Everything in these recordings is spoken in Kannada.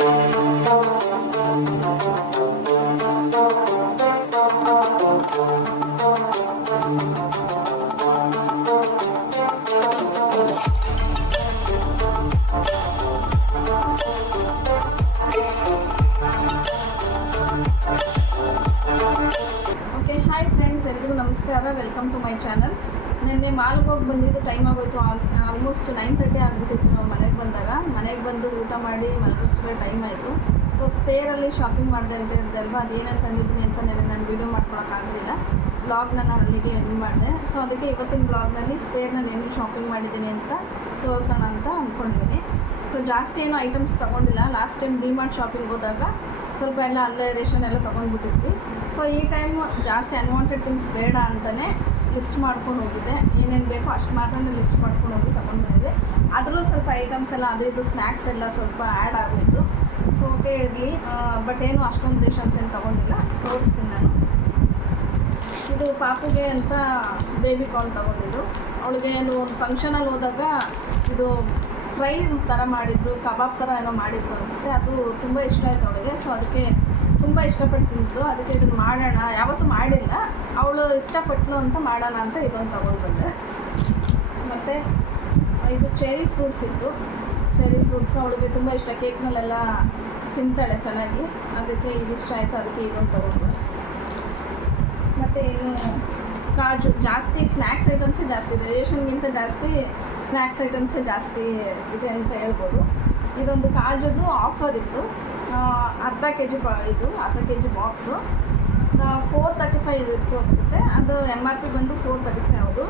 ಹಾಯ್ ಫ್ರೆಂಡ್ಸ್, ಎಲ್ರಿಗೂ ನಮಸ್ಕಾರ. Welcome to my channel. ನಿನ್ನೆ ಮಾಲ್ಗೆ ಹೋಗಿ ಬಂದಿದ್ದು ಟೈಮ್ ಆಗೋಯ್ತು. ಆಲ್ಮೋಸ್ಟ್ 9:30 ಆಗಿಬಿಟ್ಟಿತ್ತು. ನಾವು ಮನೆಗೆ ಬಂದು ಊಟ ಮಾಡಿ ಮಲಗಿಸ್ರೆ ಟೈಮ್ ಆಯಿತು. ಸೊ ಸ್ಪೇರಲ್ಲಿ ಶಾಪಿಂಗ್ ಮಾಡಿದೆ ಅಂತ ಹೇಳಿದಲ್ವ, ಅದೇನೇನು ತಂದಿದ್ದೀನಿ ಅಂತ ನಾನು ವೀಡಿಯೋ ಮಾಡ್ಕೊಳಕ್ಕಾಗಲಿಲ್ಲ. ಬ್ಲಾಗ್ ನಾನು ಅಲ್ಲಿಗೆ ಎಂಡ್ ಮಾಡಿದೆ. ಸೊ ಅದಕ್ಕೆ ಇವತ್ತಿನ ಬ್ಲಾಗ್ನಲ್ಲಿ ಸ್ಪೇರ್ನ ಏನು ಶಾಪಿಂಗ್ ಮಾಡಿದ್ದೀನಿ ಅಂತ ತೋರಿಸೋಣ ಅಂತ ಅಂದ್ಕೊಂಡಿದ್ದೀನಿ. ಸೊ ಜಾಸ್ತಿ ಏನೋ ಐಟಮ್ಸ್ ತೊಗೊಂಡಿಲ್ಲ. ಲಾಸ್ಟ್ ಟೈಮ್ ಡಿಮಾರ್ಟ್ ಶಾಪಿಂಗ್ ಹೋದಾಗ ಸ್ವಲ್ಪ ಎಲ್ಲ ಅಲ್ಲೇ ರೇಷನ್ ಎಲ್ಲ ತೊಗೊಂಡ್ಬಿಟ್ಟಿದ್ವಿ. ಸೊ ಈ ಟೈಮ್ ಜಾಸ್ತಿ ಅನ್ವಾಂಟೆಡ್ ಥಿಂಗ್ಸ್ ಬೇಡ ಅಂತಲೇ ಲಿಸ್ಟ್ ಮಾಡ್ಕೊಂಡು ಹೋಗಿದ್ದೆ. ಏನೇನು ಬೇಕೋ ಅಷ್ಟು ಮಾತ್ರ ಲಿಸ್ಟ್ ಮಾಡ್ಕೊಂಡು ಹೋಗಿ ತೊಗೊಂಡು ಬಂದಿದ್ದೆ. ಅದರಲ್ಲೂ ಸ್ವಲ್ಪ ಐಟಮ್ಸ್ ಎಲ್ಲ ಅದು ಇದು ಸ್ನ್ಯಾಕ್ಸ್ ಎಲ್ಲ ಸ್ವಲ್ಪ ಆ್ಯಡ್ ಆಗೋಯಿತು. ಸೊ ಓಕೆ ಇರಲಿ, ಬಟ್ ಏನು ಅಷ್ಟೊಂದು ರೇಷನ್ಸ್ ಏನು ತೊಗೊಂಡಿಲ್ಲ. ತೋರಿಸ್ತೀನಿ ನಾನು. ಇದು ಪಾಪುಗೆ ಅಂತ ಬೇಬಿ ಕಾರ್ನ್ ತೊಗೊಂಡಿದ್ದು. ಅವಳಿಗೆ ಏನು ಒಂದು ಫಂಕ್ಷನಲ್ಲಿ ಹೋದಾಗ ಇದು ಫ್ರೈ ಥರ ಮಾಡಿದ್ರು, ಕಬಾಬ್ ಥರ ಏನೋ ಮಾಡಿದ್ರು ಅನಿಸುತ್ತೆ. ಅದು ತುಂಬ ಇಷ್ಟ ಆಯಿತು ಅವಳಿಗೆ. ಸೊ ಅದಕ್ಕೆ ತುಂಬ ಇಷ್ಟಪಟ್ಟು ತಿಂತು. ಅದಕ್ಕೆ ಇದನ್ನು ಮಾಡೋಣ, ಯಾವತ್ತೂ ಮಾಡಿಲ್ಲ, ಅವಳು ಇಷ್ಟಪಟ್ಟಳು ಅಂತ ಮಾಡೋಣ ಅಂತ ಇದೊಂದು ತೊಗೊಂಡು ಬಂದೆ. ಮತ್ತು ಇದು ಚೆರಿ ಫ್ರೂಟ್ಸ್ ಇತ್ತು. ಚೆರಿ ಫ್ರೂಟ್ಸ್ ಅವಳಿಗೆ ತುಂಬ ಇಷ್ಟ, ಕೇಕ್ನಲ್ಲೆಲ್ಲ ತಿಂತಾಳೆ ಚೆನ್ನಾಗಿ. ಅದಕ್ಕೆ ಇದು ಇಷ್ಟ ಆಯಿತು, ಅದಕ್ಕೆ ಇದೊಂದು ತೊಗೊಂಡು. ಮತ್ತು ಇನ್ನು ಕಾಜು, ಜಾಸ್ತಿ ಸ್ನ್ಯಾಕ್ಸ್ ಐಟಮ್ಸೇ ಜಾಸ್ತಿ ಇದೆ. ರೇಷನ್ಗಿಂತ ಜಾಸ್ತಿ ಸ್ನ್ಯಾಕ್ಸ್ ಐಟಮ್ಸೇ ಜಾಸ್ತಿ ಇದೆ ಅಂತ ಹೇಳ್ಬೋದು. ಇದೊಂದು ಕಾಜುದು ಆಫರ್ ಇತ್ತು. ಅರ್ಧ ಕೆ ಜಿ ಬಾಕ್ಸು 435 ಇತ್ತು ಅನಿಸುತ್ತೆ. ಅದು MRP ಬಂದು 435. ಹೌದು,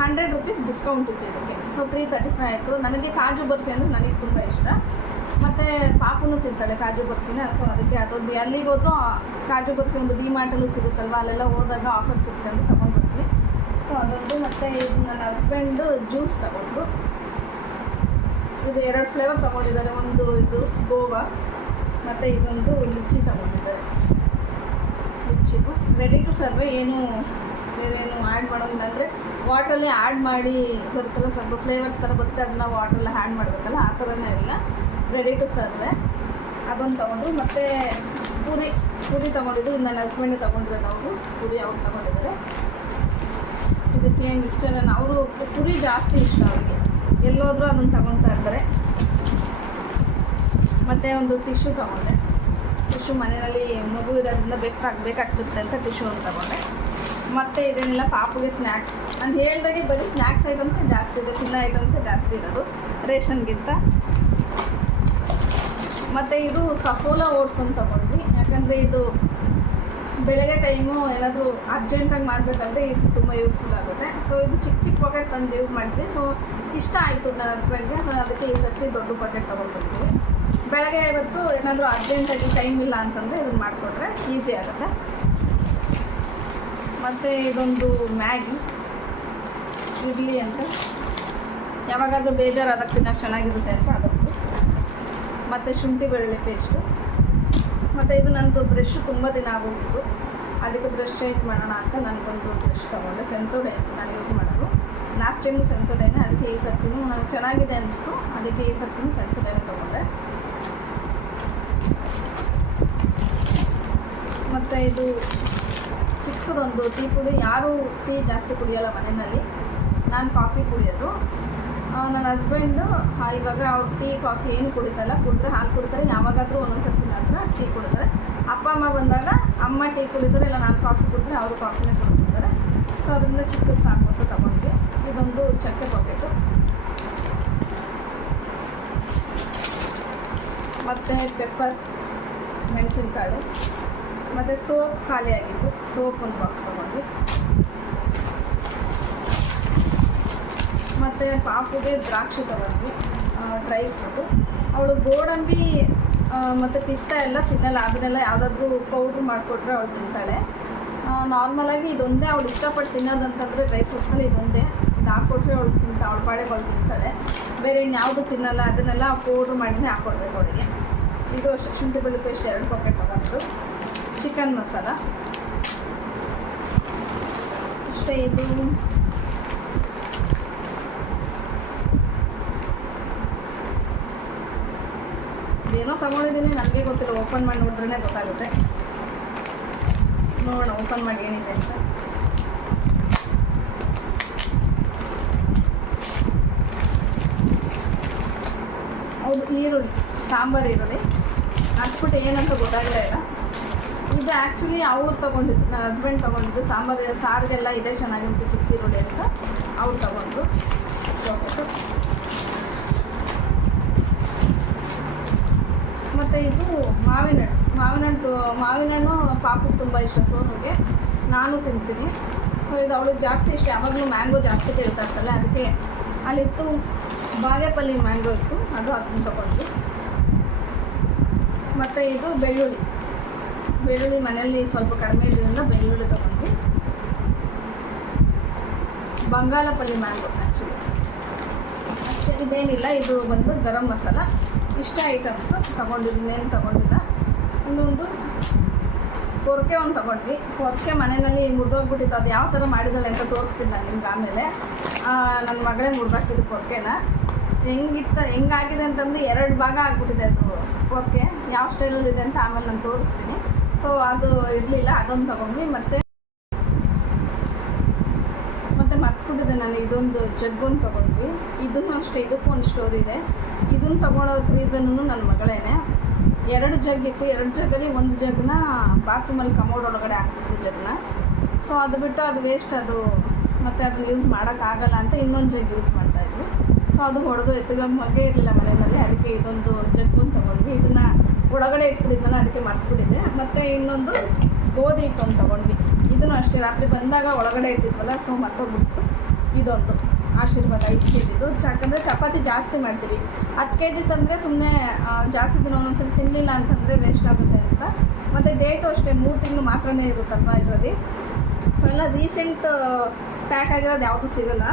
100 ರೂಪೀಸ್ ಡಿಸ್ಕೌಂಟ್ ಇತ್ತು ಇದಕ್ಕೆ. ಸೊ 335 ಆಯಿತು. ನನಗೆ ಕಾಜು ಬರ್ಫಿ ಅಂದರೆ ನನಗೆ ತುಂಬ ಇಷ್ಟ. ಮತ್ತು ಪಾಪುನು ತಿಂತಾಳೆ ಕಾಜು ಬರ್ಫಿನ. ಸೊ ಅದಕ್ಕೆ ಅದೊಂದು ಎಲ್ಲಿಗೆ ಹೋದ್ರೂ ಕಾಜು ಬರ್ಫಿ ಒಂದು ಡಿಮಾರ್ಟಲ್ಲೂ ಸಿಗುತ್ತಲ್ವ, ಅಲ್ಲೆಲ್ಲ ಹೋದಾಗ ಆಫರ್ ಸಿಗುತ್ತೆ ಅಂತ ತೊಗೊಂಡ್ಬರ್ತೀನಿ. ಸೊ ಅದೊಂದು. ಮತ್ತು ಇದು ನನ್ನ ಹಸ್ಬೆಂಡು ಜ್ಯೂಸ್ ತೊಗೊಂಡ್ರು. ಇದು 2 ಫ್ಲೇವರ್ ತೊಗೊಂಡಿದ್ದಾರೆ. ಒಂದು ಇದು ಗೋವಾ ಮತ್ತು ಇದೊಂದು ಲಿಚ್ಚಿ ತೊಗೊಂಡಿದ್ದಾರೆ. ಲಿಚ್ಚಿದು ರೆಡಿ ಟು ಸರ್ವ್. ಏನು ಬೇರೇನು ಆ್ಯಡ್ ಮಾಡೋಂಗಿಲ್ಲ. ಅಂದರೆ ವಾಟ್ರಲ್ಲೇ ಆ್ಯಡ್ ಮಾಡಿ ಬರುತ್ತಲ್ಲ, ಸ್ವಲ್ಪ ಫ್ಲೇವರ್ಸ್ ಥರ ಬರುತ್ತೆ, ಅದನ್ನ ವಾಟ್ರಲ್ಲೇ ಆ್ಯಡ್ ಮಾಡಬೇಕಲ್ಲ, ಆ ಥರನೇ ಇಲ್ಲ, ರೆಡಿ ಟು ಸರ್ವೆ. ಅದೊಂದು ತೊಗೊಂಡ್ರು. ಮತ್ತು ಪೂರಿ ತೊಗೊಂಡಿದ್ದು. ಇದು ನನ್ನ ಹಸ್ಬೆಂಡಿಗೆ ತೊಗೊಂಡಿರೋದು. ಅವರು ಪೂರಿ ಅವ್ರು ತೊಗೊಂಡಿದ್ದಾರೆ. ಇದಕ್ಕೆ ಮಿಕ್ಸ್ಚರನ್ನು ಅವರು ಪೂರಿ ಜಾಸ್ತಿ ಇಷ್ಟ ಅವರಿಗೆ, ಎಲ್ಲೋದ್ರೂ ಅದನ್ನು ತಗೊಳ್ತಾ ಇರ್ತಾರೆ. ಮತ್ತು ಒಂದು ಟಿಶ್ಯೂ ತೊಗೊಂಡೆ. ಟಿಶ್ಯೂ ಮನೆಯಲ್ಲಿ ಮಗು ಇರೋದ್ರಿಂದ ಬೇಕಾಗ್ತಿರುತ್ತೆ ಅಂತ ಟಿಶ್ಯೂ ಒಂದು ತೊಗೊಂಡೆ. ಮತ್ತು ಇದನ್ನೆಲ್ಲ ಪಾಪುಗೆ ಸ್ನ್ಯಾಕ್ಸ್ ಅಂತ ಹೇಳ್ದಾಗೆ ಬರೀ ಸ್ನ್ಯಾಕ್ಸ್ ಐಟಮ್ಸೇ ಜಾಸ್ತಿ ಇದೆ, ತಿನ್ನೋ ಐಟಮ್ಸೇ ಜಾಸ್ತಿ ಇರೋದು ರೇಷನ್ಗಿಂತ. ಮತ್ತು ಇದು ಸಫೋಲಾ ಓಟ್ಸ್ ಅಂತ ತೊಗೊಂಡ್ವಿ. ಯಾಕಂದರೆ ಇದು ಬೆಳಗ್ಗೆ ಟೈಮು ಏನಾದರೂ ಅರ್ಜೆಂಟಾಗಿ ಮಾಡಬೇಕಂದ್ರೆ ಇದು ತುಂಬ ಯೂಸ್ಫುಲ್ ಆಗುತ್ತೆ. ಸೊ ಇದು ಚಿಕ್ಕ ಪಾಕೆಟ್ ತಂದು ಯೂಸ್ ಮಾಡಿದ್ವಿ. ಸೊ ಇಷ್ಟ ಆಯಿತು ನನ್ನ ಹಸ್ಬೆಂಡ್ಗೆ. ಸೊ ಅದಕ್ಕೆ ಈ ಸರ್ತಿ ದೊಡ್ಡ ಪಾಕೆಟ್ ತೊಗೊಂಡ್ಬರ್ತೀವಿ. ಬೆಳಗ್ಗೆ ಇವತ್ತು ಏನಾದರೂ ಅರ್ಜೆಂಟಾಗಿ ಟೈಮ್ ಇಲ್ಲ ಅಂತಂದರೆ ಇದನ್ನು ಮಾಡಿಕೊಟ್ರೆ ಈಸಿ ಆಗುತ್ತೆ. ಮತ್ತು ಇದೊಂದು ಮ್ಯಾಗಿ ಇರಲಿ ಅಂತ, ಯಾವಾಗಾದರೂ ಬೇಜಾರಾದಾಗ ತಿನ್ನೋಕ್ಕೆ ಚೆನ್ನಾಗಿರುತ್ತೆ ಅಂತ ಅದೊಂದು. ಮತ್ತು ಶುಂಠಿ ಬೆಳ್ಳುಳ್ಳಿ ಪೇಸ್ಟು. ಮತ್ತು ಇದು ನನ್ನದು ಬ್ರಷ್ ತುಂಬ ದಿನ ಆಗೋಗಿತ್ತು, ಅದಕ್ಕೆ ಬ್ರಷ್ ಚೇಂಜ್ ಮಾಡೋಣ ಅಂತ ನನಗೊಂದು ಬ್ರಷ್ ತೊಗೊಂಡೆ. ಸೆನ್ಸೋಡೇ ನಾನು ಯೂಸ್ ಮಾಡೋದು. ಲಾಸ್ಟ್ ಟೈಮು ಸೆನ್ಸೋಡೇನೆ, ಅದಕ್ಕೆ ಈ ಸರ್ತಿನೂ ನನಗೆ ಚೆನ್ನಾಗಿದೆ ಅನಿಸ್ತು, ಅದಕ್ಕೆ ಈ ಸರ್ತಿನೂ ಸೆನ್ಸೋಡೇನೆ ತೊಗೊಂಡೆ. ಮತ್ತು ಇದು ಚಿಕ್ಕದೊಂದು ಟೀ ಪುಡಿ. ಯಾರೂ ಟೀ ಜಾಸ್ತಿ ಕುಡಿಯೋಲ್ಲ ಮನೆಯಲ್ಲಿ, ನಾನು ಕಾಫಿ ಕುಡಿಯೋದು. ನನ್ನ ಹಸ್ಬೆಂಡು ಇವಾಗ ಅವ್ರು ಟೀ ಕಾಫಿ ಏನು ಕುಡಿತಲ್ಲ, ಕುಡಿದ್ರೆ ಹಾಲು ಕುಡಿತಾರೆ, ಯಾವಾಗಾದರೂ ಒಂದೊಂದು ಸರ್ತಿ ಮಾತ್ರ ಟೀ ಕುಡಿತಾರೆ. ಅಪ್ಪ ಅಮ್ಮ ಬಂದಾಗ ಅಮ್ಮ ಟೀ ಕುಡಿತಾರೆ, ಇಲ್ಲ ನಾನು ಕಾಫಿ ಕುಡಿದ್ರೆ ಅವರು ಕಾಫಿನೇ ಕುಡಿತಾರೆ. ಸೊ ಅದರಿಂದ ಚಿಕ್ಕದು ಸಾಕು ತಗೊಂಡ್ವಿ. ಇದೊಂದು ಚಕ್ಕೆ ಪಾಕೆಟು. ಮತ್ತು ಪೆಪ್ಪರ್, ಮೆಣಸಿನಕಾಳು. ಮತ್ತು ಸೋಪ್ ಖಾಲಿಯಾಗಿತ್ತು, ಸೋಪ್ ಒಂದು ಬಾಕ್ಸ್ ತೊಗೊಂಡ್ವಿ. ಮತ್ತು ಪಾಪುಗೆ ದ್ರಾಕ್ಷಿ ತೊಗೊಂಡ್ವಿ, ಡ್ರೈ ಫ್ರೂಟು. ಅವಳು ಗೋಡಂಬಿ ಮತ್ತು ಪಿಸ್ತಾ ಎಲ್ಲ ತಿನ್ನಲ್ಲ, ಅದನ್ನೆಲ್ಲ ಯಾವುದಾದ್ರೂ ಪೌಡ್ರ್ ಮಾಡಿಕೊಟ್ರೆ ಅವಳು ತಿಂತಾಳೆ. ನಾರ್ಮಲಾಗಿ ಇದೊಂದೇ ಅವಳು ಇಷ್ಟಪಟ್ಟು ತಿನ್ನೋದಂತಂದರೆ ಡ್ರೈ ಫ್ರೂಟ್ಸಲ್ಲಿ ಇದೊಂದೇ. ಇದು ಹಾಕ್ಕೊಟ್ರೆ ಅವಳು ಪಾಡೆಗೆ ಅವಳು ತಿಂತಾಳೆ, ಬೇರೆ ಇನ್ಯಾವುದು ತಿನ್ನಲ್ಲ. ಅದನ್ನೆಲ್ಲ ಪೌಡ್ರ್ ಮಾಡಿನೇ ಹಾಕ್ಕೊಡ್ಬೇಕು ಅವಳಿಗೆ. ಇದು ಅಷ್ಟೇ. ಶುಂಠಿ ಬೆಳ್ಳುಳ್ಳಿ ಪೇಸ್ಟ್ 2 ಪಾಕೆಟ್ ತೊಗೊಂಡು. ಚಿಕನ್ ಮಸಾಲ ಇಷ್ಟೇ. ಇದು ಏನೋ ತೊಗೊಂಡಿದ್ದೀನಿ, ನನಗೆ ಗೊತ್ತಿಲ್ಲ. ಓಪನ್ ಮಾಡಿ ನೋಡಿದ್ರೇ ಗೊತ್ತಾಗುತ್ತೆ. ನೋಡೋಣ ಓಪನ್ ಮಾಡಿ ಏನಿದೆ ಅಂತ. ಹೌದು, ಈರುಳ್ಳಿ, ಸಾಂಬಾರು ಈರುಳ್ಳಿ ಹಾಕ್ಬಿಟ್ಟು ಏನಂತ ಗೊತ್ತಾಗಲೇ ಇಲ್ಲ. ಇದು ಆ್ಯಕ್ಚುಲಿ ಅವ್ರು ತೊಗೊಂಡಿದ್ದು, ನನ್ನ ಹಸ್ಬೆಂಡ್ ತೊಗೊಂಡಿದ್ದು. ಸಾರಿಗೆಲ್ಲ ಇದೆ ಚೆನ್ನಾಗಿರುತ್ತೆ ಚಿಕ್ಕ ಈರುಳ್ಳಿ ಅಂತ ಅವ್ರು ತೊಗೊಂಡ್ರು. ಮತ್ತು ಇದು ಮಾವಿನ ಹಣ್ಣು ಪಾಪಕ್ಕೆ ತುಂಬ ಇಷ್ಟ, ಸೋನುಗೆ. ನಾನು ತಿಂತೀನಿ. ಸೊ ಇದು ಅವಳಿಗೆ ಜಾಸ್ತಿ ಇಷ್ಟ. ಯಾವಾಗಲೂ ಮ್ಯಾಂಗೋ ಜಾಸ್ತಿ ಕೇಳ್ತಾ ಇರ್ತಲ್ಲ, ಅದಕ್ಕೆ ಅಲ್ಲಿತ್ತು ಬಾಗೇಪಲ್ಲಿ ಮ್ಯಾಂಗೋ ಇತ್ತು, ಅದನ್ನು ತೊಗೊಂಡ್ವಿ. ಮತ್ತು ಇದು ಬೆಳ್ಳುಳ್ಳಿ ಮನೆಯಲ್ಲಿ ಸ್ವಲ್ಪ ಕಡಿಮೆ ಇದ್ದರಿಂದ ಬೆಳ್ಳುಳ್ಳಿ ತೊಗೊಂಡ್ವಿ. ಬಂಗಾಳಪಲ್ಲಿ ಮ್ಯಾಂಗೋ ಆ್ಯಕ್ಚುಲಿ ಅಷ್ಟೇ, ಇದೇನಿಲ್ಲ. ಇದು ಬಂದು ಗರಂ ಮಸಾಲ. ಇಷ್ಟ ಐಟಮ್ಸು ತೊಗೊಂಡಿದ್ದೇನು ತೊಗೊಂಡಿಲ್ಲ. ಇನ್ನೊಂದು ಪೊರ್ಕೆ ಒಂದು ತೊಗೊಂಡ್ವಿ. ಪೊರ್ಕೆ ಮನೆಯಲ್ಲಿ ಮುರಿದೋಗ್ಬಿಟ್ಟಿತ್ತು. ಅದು ಯಾವ ಥರ ಮಾಡಿದ್ದಾಳೆ ಅಂತ ತೋರಿಸ್ತೀನಿ ನಾನು ನಿಮ್ಗೆ ಆಮೇಲೆ. ನನ್ನ ಮಗಳೇ ಮುರಿದಾಕಿದ್ದು ಪೊರ್ಕೆನ. ಹೆಂಗಾಗಿದೆ ಅಂತಂದು 2 ಭಾಗ ಆಗಿಬಿಟ್ಟಿದೆ ಅದು ಪೊರ್ಕೆ. ಯಾವ ಸ್ಟೈಲಲ್ಲಿದೆ ಅಂತ ಆಮೇಲೆ ನಾನು ತೋರಿಸ್ತೀನಿ. ಸೊ ಅದು ಇರಲಿಲ್ಲ, ಅದೊಂದು ತೊಗೊಂಡ್ವಿ. ಮತ್ತು ಮರ್ತ್ಬಿಟ್ಟಿದೆ ನಾನು, ಇದೊಂದು ಜಗ್ಗೊಂದು ತೊಗೊಂಡ್ವಿ. ಇದನ್ನು ಅಷ್ಟೇ, ಇದಕ್ಕೂ ಒಂದು ಸ್ಟೋರಿ ಇದೆ. ಇದನ್ನು ತೊಗೊಳೋಕ್ಕೆ ರೀಸನ್ನು ನನ್ನ ಮಗಳೇನೆ. 2 ಜಗ್ ಇತ್ತು. 2 ಜಗ್ಗಲ್ಲಿ ಒಂದು ಜಗ್ನ ಬಾತ್ರೂಮಲ್ಲಿ ಕಮೋಡ್ ಒಳಗಡೆ ಹಾಕ್ತಿದ್ವಿ ಜಗ್ನ. ಸೊ ಅದು ಬಿಟ್ಟು ಅದು ವೇಸ್ಟ್, ಅದು ಮತ್ತು ಅದನ್ನ ಯೂಸ್ ಮಾಡೋಕ್ಕಾಗಲ್ಲ ಅಂತ ಇನ್ನೊಂದು ಜಗ್ ಯೂಸ್ ಮಾಡ್ತಾಯಿದ್ವಿ. ಸೊ ಅದು ಹೊಡೆದೋಯ್ತು. ಇವಾಗ ಮಗ್ಗೆ ಇರಲಿಲ್ಲ ಮನೆಯಲ್ಲಿ, ಅದಕ್ಕೆ ಇದೊಂದು ಜಗ್ಗನ್ನು ತೊಗೊಂಡ್ವಿ. ಇದನ್ನು ಒಳಗಡೆ ಇಟ್ಬಿಟ್ಟಿದ್ದಲ್ಲ, ಅದಕ್ಕೆ ಮರ್ತ್ಬಿಟ್ಟಿದ್ದೆ. ಮತ್ತು ಇನ್ನೊಂದು ಗೋಧಿ ಹಿಟ್ಟೊಂದು ತೊಗೊಂಡ್ವಿ. ಇದನ್ನು ಅಷ್ಟೇ ರಾತ್ರಿ ಬಂದಾಗ ಒಳಗಡೆ ಇಟ್ಟಿದ್ವಲ್ಲ, ಸೊ ಮರ್ತೋಗ್ಬಿಟ್ಟು ಇದೊಂದು ಆಶೀರ್ವಾದ 5 kg. ಯಾಕಂದರೆ ಚಪಾತಿ ಜಾಸ್ತಿ ಮಾಡ್ತೀವಿ. 10 kg ತಂದರೆ ಸುಮ್ಮನೆ ಜಾಸ್ತಿ ದಿನ ಒಂದೊಂದ್ಸರಿ ತಿನ್ನಲಿಲ್ಲ ಅಂತಂದರೆ ವೇಸ್ಟ್ ಆಗುತ್ತೆ ಅಂತ. ಮತ್ತು ಡೇಟು ಅಷ್ಟೇ 3 ತಿಂಗಳು ಮಾತ್ರನೇ ಇರುತ್ತಲ್ವ ಇದರಲ್ಲಿ. ಸೊ ಎಲ್ಲ ರೀಸೆಂಟ್ ಪ್ಯಾಕ್ ಆಗಿರೋದು ಯಾವುದೂ ಸಿಗೋಲ್ಲ.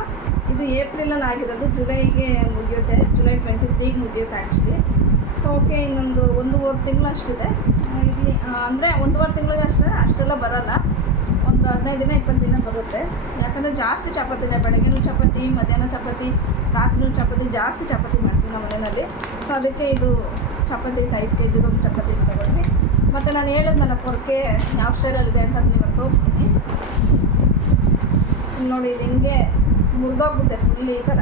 ಇದು ಏಪ್ರಿಲಲ್ಲಿ ಆಗಿರೋದು, ಜುಲೈಗೆ ಮುಗಿಯುತ್ತೆ. ಜುಲೈ 23ಗೆ ಮುಗಿಯುತ್ತೆ ಆ್ಯಕ್ಚುಲಿ. ಸೊ ಓಕೆ, ಇನ್ನೊಂದು 1.5 ತಿಂಗಳು ಅಷ್ಟಿದೆ ಇಲ್ಲಿ. ಅಂದರೆ 1.5 ತಿಂಗಳಿಗೆ ಅಷ್ಟೆಲ್ಲ ಬರೋಲ್ಲ. ಒಂದು 15 ದಿನ 20 ದಿನ ಬರುತ್ತೆ. ಯಾಕಂದರೆ ಜಾಸ್ತಿ ಚಪಾತಿನೇ, ಬೆಳಗ್ಗೆನೂ ಚಪಾತಿ, ಮಧ್ಯಾಹ್ನ ಚಪಾತಿ, ರಾತ್ರಿನೂ ಚಪಾತಿ, ಜಾಸ್ತಿ ಚಪಾತಿ ಮಾಡ್ತೀವಿ ನಮ್ಮ ಮನೆಯಲ್ಲಿ. ಸೊ ಅದಕ್ಕೆ ಇದು ಚಪಾತಿ 5 kg ಒಂದು ಚಪಾತಿ ತಗೊಂಡ್ವಿ. ಮತ್ತು ನಾನು ಹೇಳಿದ್ನಲ್ಲ ಪೊರ್ಕೆ ಯಾವ ಸ್ಟೈಲಲ್ಲಿದೆ ಅಂತ ನಿಮಗೆ ತೋರಿಸ್ತೀನಿ ನೋಡಿ. ಇದು ಹಿಂಗೆ ಮುರಿದೋಗ್ಬಿಟ್ಟೆ ಫುಲ್ ಈ ಥರ.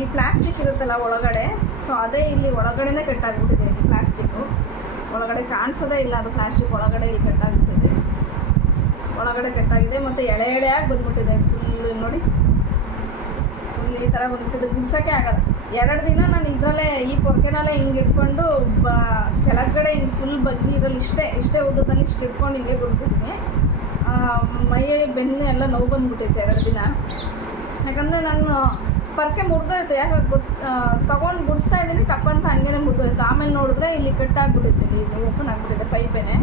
ಈ ಪ್ಲಾಸ್ಟಿಕ್ ಇರುತ್ತಲ್ಲ ಒಳಗಡೆ, ಸೊ ಅದೇ ಇಲ್ಲಿ ಒಳಗಡೆನೇ ಕಟ್ಟಾಗ್ಬಿಟ್ಟಿದೆ. ಇಲ್ಲಿ ಪ್ಲಾಸ್ಟಿಕ್ಕು ಒಳಗಡೆ ಕಾಣಿಸೋದೇ ಇಲ್ಲ, ಅದು ಪ್ಲಾಸ್ಟಿಕ್ ಒಳಗಡೆ ಇಲ್ಲಿ ಕಟ್ಟಾಗ್ಬಿಟ್ಟಿದೆ. ಒಳಗಡೆ ಕಟ್ಟಾಗಿದೆ ಮತ್ತು ಎಳೆಯಾಗಿ ಬಂದ್ಬಿಟ್ಟಿದೆ ಫುಲ್. ನೋಡಿ ಫುಲ್ ಈ ಥರ ಬಂದ್ಬಿಟ್ಟಿದೆ, ಗುಡ್ಸೋಕ್ಕೆ ಆಗಲ್ಲ. 2 ದಿನ ನಾನು ಇದರಲ್ಲೇ ಈ ಪೊರ್ಕೆನಲ್ಲೇ ಹಿಂಗೆ ಇಟ್ಕೊಂಡು ಕೆಳಗಡೆ ಹಿಂಗೆ ಫುಲ್ ಬಗ್ಗಿ ಇದರಲ್ಲಿ ಇಷ್ಟೇ ಉದ್ದದಲ್ಲಿ ಇಷ್ಟು ಇಟ್ಕೊಂಡು ಹಿಂಗೆ ಗುಡಿಸಿದ್ದೀನಿ. ಮೈಯೇ ಬೆನ್ನು ಎಲ್ಲ ನೋವು ಬಂದುಬಿಟ್ಟಿತ್ತು 2 ದಿನ. ಯಾಕಂದರೆ ನಾನು ಪೊರ್ಕೆ ಮುರಿದೋಯ್ತು. ಯಾಕೆ ತೊಗೊಂಡು ಗುಡಿಸ್ತಾ ಇದ್ದೀನಿ, ಟಪ್ಪಂತ ಹಂಗೇ ಮುರಿದೋಯ್ತು. ಆಮೇಲೆ ನೋಡಿದ್ರೆ ಇಲ್ಲಿ ಕಟ್ಟಾಗ್ಬಿಟ್ಟಿತ್ತು, ಇದು ಓಪನ್ ಆಗಿಬಿಟ್ಟಿದೆ ಪೈಪೇನೆ.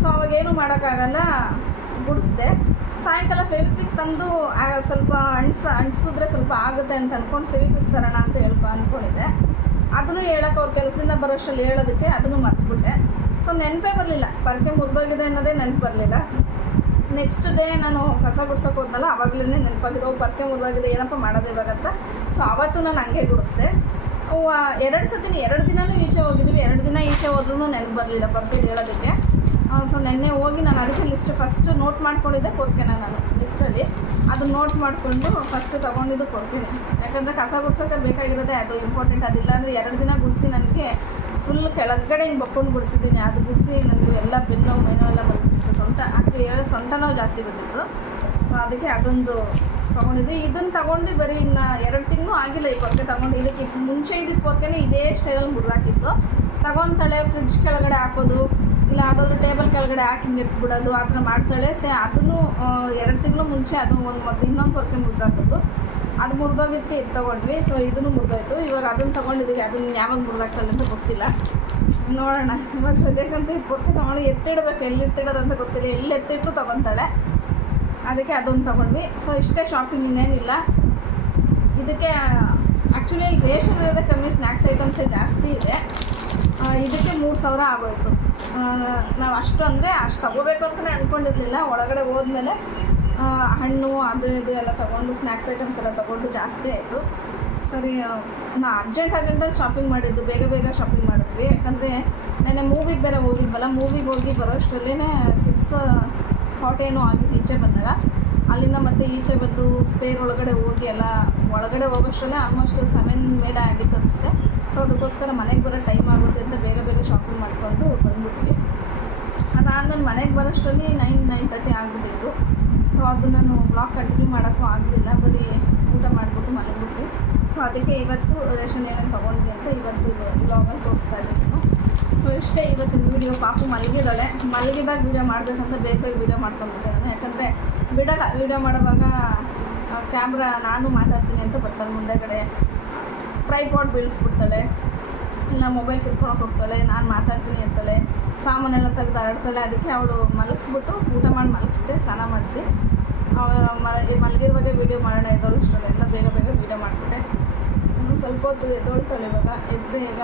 ಸೊ ಅವಾಗೇನು ಮಾಡೋಕ್ಕಾಗಲ್ಲ, ಗುಡಿಸ್ದೆ. ಸಾಯಂಕಾಲ ಫೆವಿಕ್ವಿಕ್ ತಂದು ಸ್ವಲ್ಪ ಅಂಟಿಸಿದ್ರೆ ಸ್ವಲ್ಪ ಆಗುತ್ತೆ ಅಂತ ಅಂದ್ಕೊಂಡು ಫೆವಿಕ್ವಿಕ್ ತರೋಣ ಅಂತ ಅಂದ್ಕೊಂಡಿದ್ದೆ. ಅದನ್ನು ಹೇಳೋಕೆ ಅವ್ರ ಕೆಲಸದಿಂದ ಬರೋಷ್ಟರಲ್ಲಿ ಹೇಳೋದಕ್ಕೆ ಅದನ್ನು ಮರ್ತ್ಬಿಟ್ಟೆ. ಸೊ ನೆನಪೇ ಬರಲಿಲ್ಲ, ಪೊರ್ಕೆ ಮುರಿದೋಗಿದೆ ಅನ್ನೋದೇ ನೆನಪು ಬರಲಿಲ್ಲ. ನೆಕ್ಸ್ಟ್ ಡೇ ನಾನು ಕಸ ಗುಡ್ಸೋಕೆ ಹೋದ್ನಲ್ಲ, ಆವಾಗಲೇ ನೆನಪಾಗಿದೆ, ಪೊರ್ಕೆ ಮುರಿದೋಗಿದೆ, ಏನಪ್ಪ ಮಾಡೋದು ಇವಾಗಂತ. ಸೊ ಆವತ್ತು ನಾನು ಹಂಗೆ ಗುಡಿಸ್ದೆ. 2 ದಿನವೂ ಈಚೆ ಹೋಗಿದ್ದೀವಿ. 2 ದಿನ ಈಚೆ ಹೋದ್ರೂ ನೆನಪು ಬರಲಿಲ್ಲ ಪೊರ್ಕೆ ಹೇಳೋದಕ್ಕೆ. ಸೊ ನೆನ್ನೆ ಹೋಗಿ ನಾನು ಅದಕ್ಕೆ ಲಿಸ್ಟ್ ಫಸ್ಟ್ ನೋಟ್ ಮಾಡ್ಕೊಂಡಿದ್ದೆ ಪೊರ್ಕೆನ. ನಾನು ಲಿಸ್ಟಲ್ಲಿ ಅದು ನೋಟ್ ಮಾಡಿಕೊಂಡು ಫಸ್ಟ್ ತೊಗೊಂಡಿದ್ದು ಪೊರ್ಕೆನೆ. ಯಾಕಂದರೆ ಕಸ ಗುಡ್ಸೋಕ್ಕೆ ಬೇಕಾಗಿರೋದೇ ಅದು ಇಂಪಾರ್ಟೆಂಟ್. ಅದಿಲ್ಲ ಅಂದರೆ 2 ದಿನ ಗುಡಿಸಿ ನನಗೆ ಫುಲ್ ಕೆಳಗಡೆ ಹಿಂಗೆ ಬಕ್ಕೊಂಡು ಗುಡಿಸಿದ್ದೀನಿ. ಅದು ಗುಡಿಸಿ ನನಗೆ ಎಲ್ಲ ಬೆನ್ನು ಮೈನೋ ಎಲ್ಲ ಬಂದುಬಿಟ್ಟಿತ್ತು. ಸೊಂಟ ನೋವು ಜಾಸ್ತಿ ಬಂದಿತ್ತು. ಅದಕ್ಕೆ ಅದೊಂದು ತೊಗೊಂಡಿದ್ದು. ಇದನ್ನು ತೊಗೊಂಡು ಬರೀ ಇನ್ನು 2 ತಿಂಗಳು ಆಗಿಲ್ಲ ಈ ಪೊರ್ಕೆ ತೊಗೊಂಡು. ಇದಕ್ಕೆ ಮುಂಚೆ ಇದ್ದಿದ್ದು ಪೊರ್ಕೆನೇ ಇದೇ ಸ್ಟೈಲಲ್ಲಿ ಮುರಿದಾಕಿತ್ತು. ತಗೊತಾಳೆ, ಫ್ರಿಡ್ಜ್ ಕೆಳಗಡೆ ಹಾಕೋದು, ಇಲ್ಲ ಯಾವುದಾದ್ರೂ ಟೇಬಲ್ ಕೆಳಗಡೆ ಹಾಕಿ ಹಿಂಗೆ ಬಿಡೋದು, ಆ ಥರ ಮಾಡ್ತಾಳೆ. ಅದನ್ನು 2 ತಿಂಗಳು ಮುಂಚೆ ಅದು ಇನ್ನೊಂದು ಪೊರ್ಕೆ ಮುರಿದಾಕೋದು. ಅದು ಮುರಿದೋಗಿದ್ದಕ್ಕೆ ಇದು ತೊಗೊಂಡ್ವಿ. ಸೊ ಇದನ್ನು ಮುರಿದೋಯ್ತು. ಇವಾಗ ಅದನ್ನು ತೊಗೊಂಡಿದ್ದೀವಿ. ಅದನ್ನು ಯಾವಾಗ ಮುರಿದಾಕ್ತಾಳೆ ಅಂತ ಗೊತ್ತಿಲ್ಲ, ನೋಡೋಣ. ಇವಾಗ ಸದ್ಯಕ್ಕಂತ ಈ ಪೊರ್ಕೆ ತೊಗೊಂಡು ಎತ್ತಿಡಬೇಕು, ಎಲ್ಲಿ ಎತ್ತಿಡೋದಂತ ಗೊತ್ತಿಲ್ಲ. ಎಲ್ಲಿ ಎತ್ತಿಟ್ಟು ತೊಗೊತಾಳೆ, ಅದಕ್ಕೆ ಅದೊಂದು ತೊಗೊಂಡ್ವಿ. ಸೊ ಇಷ್ಟೇ ಶಾಪಿಂಗ್, ಇನ್ನೇನಿಲ್ಲ. ಇದಕ್ಕೆ ಆ್ಯಕ್ಚುಲಿ ಇಲ್ಲಿ ರೇಷನ್ ಇರೋದೇ ಕಮ್ಮಿ, ಸ್ನ್ಯಾಕ್ಸ್ ಐಟಮ್ಸೇ ಜಾಸ್ತಿ ಇದೆ. ಇದಕ್ಕೆ 3,000 ಆಗೋಯಿತು. ನಾವು ಅಷ್ಟು ತೊಗೋಬೇಕು ಅಂತಲೇ ಅಂದ್ಕೊಂಡಿರಲಿಲ್ಲ. ಒಳಗಡೆ ಹೋದ್ಮೇಲೆ ಹಣ್ಣು ಅದು ಇದು ಎಲ್ಲ ತೊಗೊಂಡು ಸ್ನ್ಯಾಕ್ಸ್ ಐಟಮ್ಸ್ ಎಲ್ಲ ತೊಗೊಂಡು ಜಾಸ್ತಿ ಆಯಿತು. ಸೊ ಸರಿ ನಾ ಅರ್ಜೆಂಟಲ್ಲಿ ಶಾಪಿಂಗ್ ಮಾಡಿದ್ದು, ಬೇಗ ಶಾಪಿಂಗ್ ಮಾಡಿದ್ವಿ. ಯಾಕಂದರೆ ನೆನ್ನೆ ಮೂವಿಗೆ ಬೇರೆ ಹೋಗಿದ್ವಲ್ಲ, ಮೂವಿಗೆ ಹೋಗಿ ಬರೋಷ್ಟರಲ್ಲೇ 6:40 ಏನೋ ಆಗಿತ್ತು ಈಚೆ ಬಂದಾಗ. ಅಲ್ಲಿಂದ ಮತ್ತೆ ಈಚೆ ಬಂದು ಸ್ಪೇರ್ ಒಳಗಡೆ ಹೋಗಿ ಎಲ್ಲ ಒಳಗಡೆ ಹೋಗೋಷ್ಟರಲ್ಲೇ ಆಲ್ಮೋಸ್ಟ್ 7 ಮೇಲೆ ಆಗಿತ್ತು ಅನಿಸುತ್ತೆ. ಸೊ ಅದಕ್ಕೋಸ್ಕರ ಮನೆಗೆ ಬರೋ ಟೈಮ್ ಆಗುತ್ತೆ ಅಂತ ಬೇಗ ಶಾಪಿಂಗ್ ಮಾಡಿಕೊಂಡು ಬಂದ್ಬಿಟ್ವಿ. ಅದಾದಮೇಲೆ ಮನೆಗೆ ಬರೋಷ್ಟರಲ್ಲಿ 9:30 ಆಗಿಬಿಟ್ಟಿತ್ತು. ಸೊ ಅದು ನಾನು ಬ್ಲಾಗ್ ಕಂಟಿನ್ಯೂ ಮಾಡೋಕ್ಕೂ ಆಗಲಿಲ್ಲ, ಬರೀ ಊಟ ಮಾಡಿಬಿಟ್ಟು ಮಲಗಿಬಿಟ್ವಿ. ಸೊ ಅದಕ್ಕೆ ಇವತ್ತು ರೇಷನ್ ಏನೇನು ತೊಗೊಂಡ್ವಿ ಅಂತ ಇವತ್ತು ಬ್ಲಾಗಲ್ಲಿ ತೋರಿಸ್ತಾ ಇದ್ದೀನಿ. ಸೊ ಇಷ್ಟೇ ಇವತ್ತಿನ ವೀಡಿಯೋ. ಪಾಪು ಮಲಗಿದಾಗ ವೀಡಿಯೋ ಮಾಡಬೇಕಂತ ಬೇಗ ವೀಡಿಯೋ ಮಾಡ್ಕೊಂಡ್ಬಿಟ್ಟೆ ನಾನು. ಯಾಕಂದರೆ ಬಿಡಲ್ಲ, ವೀಡಿಯೋ ಮಾಡೋವಾಗ ಕ್ಯಾಮ್ರಾ ನಾನು ಮಾತಾಡ್ತೀನಿ ಅಂತ ಬರ್ತಾಳೆ ಮುಂದೆಗಡೆ, ಟ್ರೈಪಾಡ್ ಬೀಳಿಸ್ಬಿಡ್ತಾಳೆ, ಇಲ್ಲ ಮೊಬೈಲ್ ಕಿತ್ಕೊಳಕ್ಕೆ ಹೋಗ್ತಾಳೆ, ನಾನು ಮಾತಾಡ್ತೀನಿ ಅಂತಾಳೆ, ಸಾಮಾನೆಲ್ಲ ತೆಗೆದು ಹರಡ್ತಾಳೆ. ಅದಕ್ಕೆ ಅವಳು ಮಲಗಿಸ್ಬಿಟ್ಟು ಊಟ ಮಾಡಿ ಮಲಗಿಸ್ದೆ, ಸ್ನಾನ ಮಾಡಿಸಿ ಮಲಗಿರುವಾಗೆ ವೀಡಿಯೋ ಮಾಡೋಣ ಎದ್ದೋಳು ಇಷ್ಟೊಳೆ ಅಂತ ಬೇಗ ವೀಡಿಯೋ ಮಾಡಿಬಿಟ್ಟೆ. ಸ್ವಲ್ಪ ಹೊತ್ತು ಎದ್ದೊಳ್ತಾಳೆ. ಇವಾಗ ಎದ್ದರೆ ಈಗ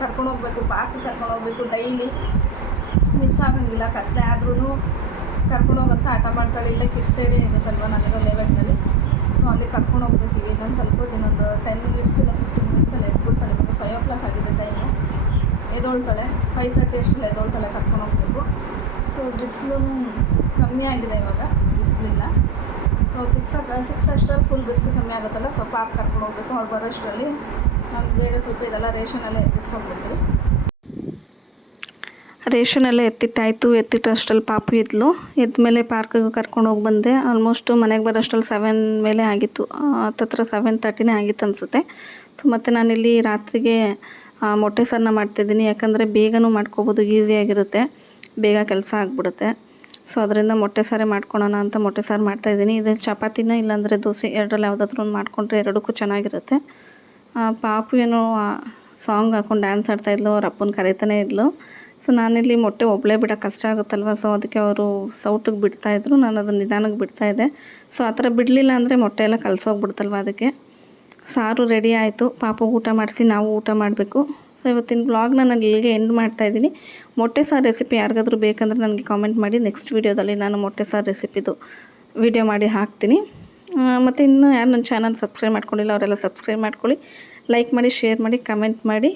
ಕರ್ಕೊಂಡೋಗ್ಬೇಕು, ಪಾರ್ಕಿಗೆ ಕರ್ಕೊಂಡೋಗ್ಬೇಕು. ಡೈಲಿ ಮಿಸ್ ಆಗೋಂಗಿಲ್ಲ, ಕತ್ಲೆ ಆದ್ರೂ ಕರ್ಕೊಂಡೋಗಂತ ಆಟ ಮಾಡ್ತಾಳೆ. ಇಲ್ಲೇ ಕಿಡ್ಸ್ ಏರಿಯಾ ಇರುತ್ತಲ್ವ ನನಗೆ ಲೆವೆಟ್ನಲ್ಲಿ. ಸೊ ಅಲ್ಲಿ ಕರ್ಕೊಂಡೋಗ್ಬೇಕು. ಈಗ ಇನ್ನೊಂದು ಸ್ವಲ್ಪ ಹೊತ್ತು, ಇನ್ನೊಂದು 10 ಮಿನಿಟ್ಸ್ ಇಲ್ಲ 15 ಮಿನಿಟ್ಸಲ್ಲಿ ಎದ್ಬಿಡ್ತಾಳೆ. ಇವಾಗ 5 o'clock ಆಗಿದೆ ಟೈಮು. ಎದ್ದೊಳ್ತಾಳೆ 5:30 ಅಷ್ಟರಲ್ಲಿ ಎದ್ದೊಳ್ತಾಳೆ, ಕರ್ಕೊಂಡೋಗ್ಬೇಕು. ಸೊ ಬಿಸಿಲು ಕಮ್ಮಿ ಆಗಿದೆ, ಇವಾಗ ಬಿಸಿಲಿಲ್ಲ. ಸೊ 6 ಅಷ್ಟರಲ್ಲಿ ಫುಲ್ ಬಿಸಿಲು ಕಮ್ಮಿ ಆಗುತ್ತಲ್ಲ. ಸೊ ಪಾರ್ಕ್ ಕರ್ಕೊಂಡು ಹೋಗ್ಬೇಕು. ಅವ್ಳು ಬರೋಷ್ಟರಲ್ಲಿ ನಾನು ಬೇರೆ ಸ್ವಲ್ಪ ಇದೆಲ್ಲ ರೇಷನೆಲ್ಲ ಎತ್ತಿಟ್ಕೊಂಡ್ಬಿಡ್ತೀವಿ. ರೇಷನೆಲ್ಲ ಎತ್ತಿಟ್ಟಷ್ಟರಲ್ಲಿ ಪಾಪು ಇದ್ಲು. ಎದ್ದ ಮೇಲೆ ಪಾರ್ಕಿಗೆ ಕರ್ಕೊಂಡು ಹೋಗಿ ಬಂದೆ. ಆಲ್ಮೋಸ್ಟು ಮನೆಗೆ ಬರೋಷ್ಟರಲ್ಲಿ 7 ಮೇಲೆ ಆಗಿತ್ತು, ಹತ್ತತ್ರ 7:30 ಆಗಿತ್ತು ಅನಿಸುತ್ತೆ. ಸೊ ಮತ್ತು ನಾನಿಲ್ಲಿ ರಾತ್ರಿಗೆ ಮೊಟ್ಟೆ ಸಾರನ್ನ ಮಾಡ್ತಿದ್ದೀನಿ. ಯಾಕಂದರೆ ಬೇಗನೂ ಮಾಡ್ಕೋಬೋದು, ಈಸಿಯಾಗಿರುತ್ತೆ, ಬೇಗ ಕೆಲಸ ಆಗಿಬಿಡುತ್ತೆ. ಸೊ ಅದರಿಂದ ಮೊಟ್ಟೆ ಸಾರೇ ಮಾಡ್ಕೊಳೋಣ ಅಂತ ಮೊಟ್ಟೆ ಸಾರು ಮಾಡ್ತಾಯಿದ್ದೀನಿ. ಇದು ಚಪಾತಿನ ಇಲ್ಲಾಂದರೆ ದೋಸೆ, ಎರಡರಲ್ಲಿ ಯಾವುದಾದ್ರೂ ಒಂದು ಮಾಡಿಕೊಂಡ್ರೆ ಎರಡಕ್ಕೂ ಚೆನ್ನಾಗಿರುತ್ತೆ. ಪಾಪು ಏನೋ ಸಾಂಗ್ ಹಾಕ್ಕೊಂಡು ಡ್ಯಾನ್ಸ್ ಆಡ್ತಾಯಿದ್ಲು, ಅವ್ರ ಅಪ್ಪನ ಕರೀತಾನೆ ಇದ್ಲು. ಸೊ ನಾನಿಲ್ಲಿ ಮೊಟ್ಟೆ ಒಬ್ಬಳೇ ಬಿಡೋಕ್ಕೆ ಕಷ್ಟ ಆಗುತ್ತಲ್ವ. ಸೊ ಅದಕ್ಕೆ ಅವರು ಸೌಟಿಗೆ ಬಿಡ್ತಾಯಿದ್ರು, ನಾನು ಅದನ್ನು ನಿಧಾನಕ್ಕೆ ಬಿಡ್ತಾಯಿದ್ದೆ. ಸೊ ಆ ಥರ ಬಿಡಲಿಲ್ಲ ಅಂದರೆ ಮೊಟ್ಟೆ ಎಲ್ಲ ಕಲಸೋಗ್ಬಿಡ್ತಲ್ವ. ಅದಕ್ಕೆ ಸಾರು ರೆಡಿ ಆಯಿತು. ಪಾಪು ಊಟ ಮಾಡಿಸಿ ನಾವು ಊಟ ಮಾಡಬೇಕು. ಸೊ ಇವತ್ತಿನ ಬ್ಲಾಗ್ನ ನಾನು ಇಲ್ಲಿಗೆ ಎಂಡ್ ಮಾಡ್ತಾಯಿದ್ದೀನಿ. ಮೊಟ್ಟೆ ಸಾರು ರೆಸಿಪಿ ಯಾರಿಗಾದ್ರೂ ಬೇಕಂದರೆ ನನಗೆ ಕಾಮೆಂಟ್ ಮಾಡಿ. ನೆಕ್ಸ್ಟ್ ವೀಡಿಯೋದಲ್ಲಿ ನಾನು ಮೊಟ್ಟೆ ಸಾರು ರೆಸಿಪಿದು ವೀಡಿಯೋ ಮಾಡಿ ಹಾಕ್ತೀನಿ. ಮತ್ತು ಇನ್ನೂ ಯಾರು ನನ್ನ ಚಾನಲ್ ಸಬ್ಸ್ಕ್ರೈಬ್ ಮಾಡ್ಕೊಂಡಿಲ್ಲ ಅವರೆಲ್ಲ ಸಬ್ಸ್ಕ್ರೈಬ್ ಮಾಡ್ಕೊಳ್ಳಿ, ಲೈಕ್ ಮಾಡಿ, ಶೇರ್ ಮಾಡಿ, ಕಮೆಂಟ್ ಮಾಡಿ.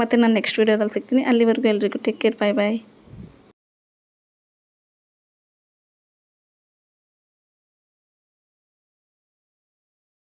ಮತ್ತು ನಾನು ನೆಕ್ಸ್ಟ್ ವೀಡಿಯೋದಲ್ಲಿ ಸಿಗ್ತೀನಿ. ಅಲ್ಲಿವರೆಗೂ ಎಲ್ರಿಗೂ ಟೇಕ್ ಕೇರ್, ಬಾಯ್.